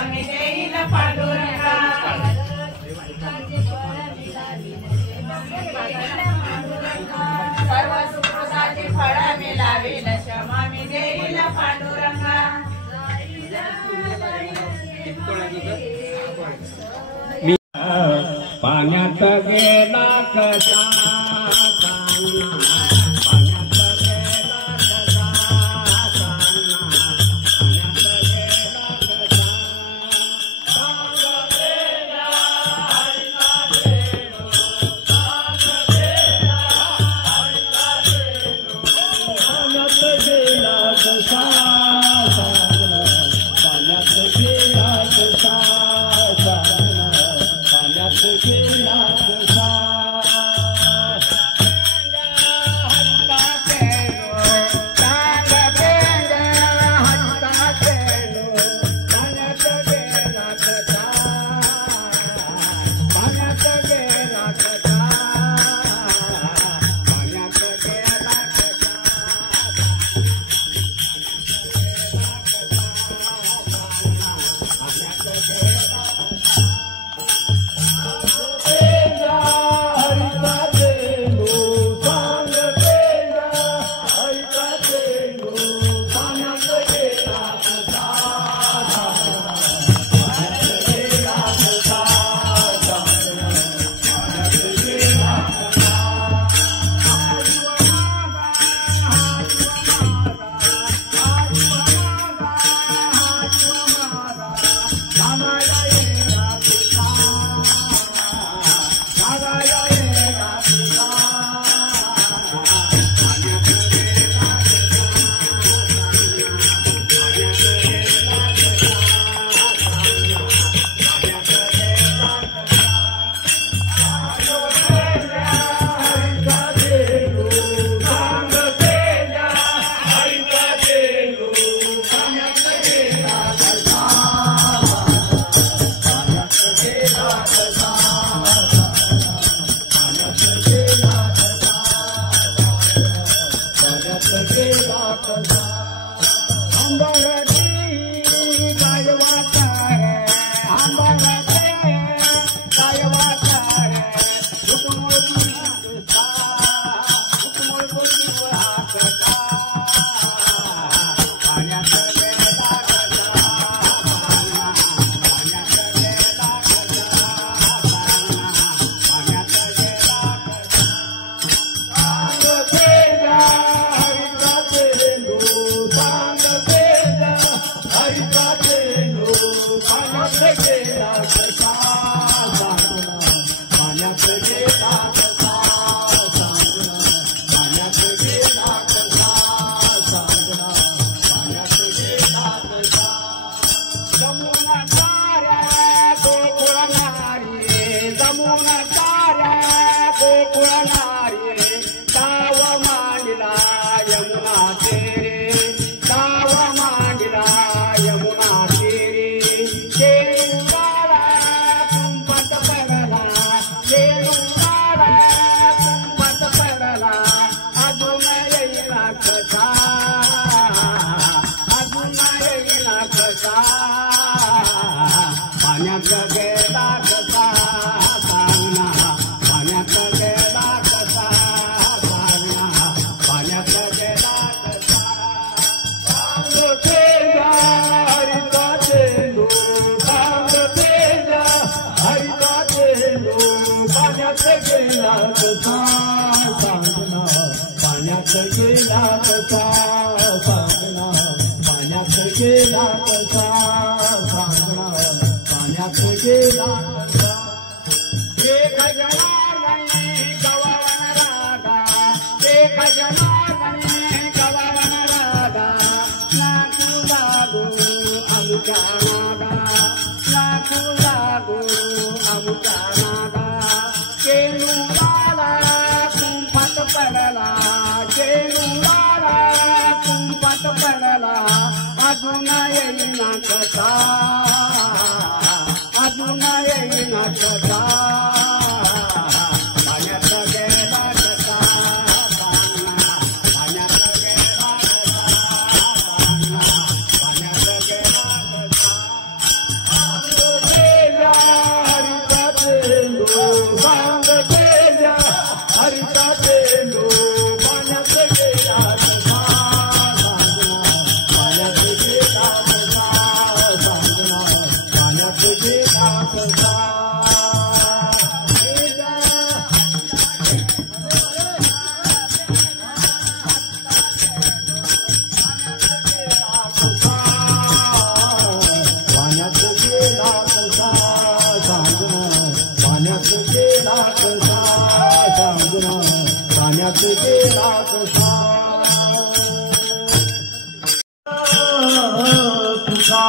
स्वामी देईल पांडुरंगा सर्व सुकृताची फळ मिळावील स्वामी देईल पांडुरंगा पाण्यात गेला कसा कसा पाण्यात गेला कसा सांगून पाण्यात गेला कसा सांगून पाण्यात गेला कसा तुझा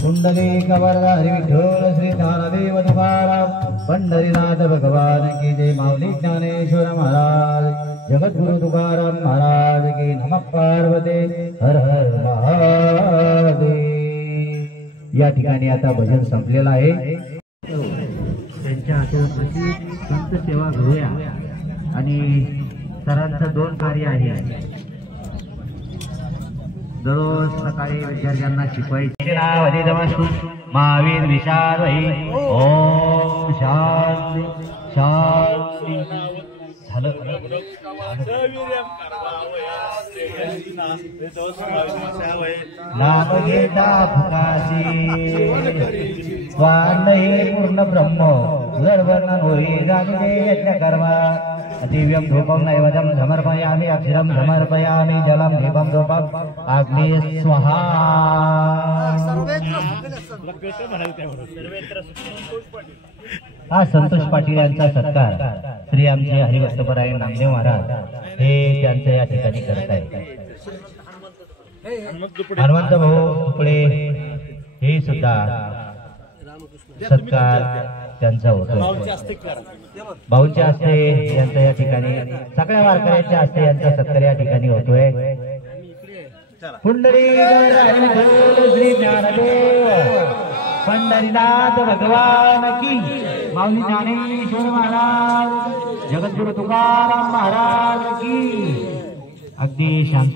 पुंडलिक वरदारी विठ्ठल श्री ज्ञानदेव तुकाराम पंढरीनाथ भगवान की जय। माऊली ज्ञानेश्वर महाराज जगद्गुरु तुकाराम महाराज की नमः पार्वती हर हर महादेव। या ठिकाणी आता भजन संपलेलं आहे। त्यांच्या आशीर्वादाची संत सेवा घेऊया आणि सरांचं 2 कार्य आहे। दररोज सकाळी विद्यार्थ्यांना शिकवायचे नाव अधितमस्तु महावीर विशाल वही ओम शांती शांती झालं नाम घेता फुकाशी स्वान हे पूर्ण ब्रह्म उदरवर्णन होई जागे यज्ञ कर्मा दिव्यं धूपं नैवेद्यं समर्पयामि अक्षरं समर्पयामि जलं दीपं धूपं अग्नि स्वाहा हा संतोष पाटील यांचा सत्कार श्री आमचे हरिभक्तपरायण नामदेव महाराज हे त्यांचं या ठिकाणी करत आहेत हनुमंत भाऊ पुढे हे सुद्धा सत्कार त्यांचा होतो भाऊंच्या हस्ते यांचा या ठिकाणी सगळ्या वारकऱ्यांच्या हस्ते यांचा सत्कार या ठिकाणी होतोय पुंडरी श्री ज्ञानदेव पंढरीनाथ भगवान की माऊली ज्ञानेश्वर महाराज जगद्गुरु तुकाराम महाराज की अगदी शांत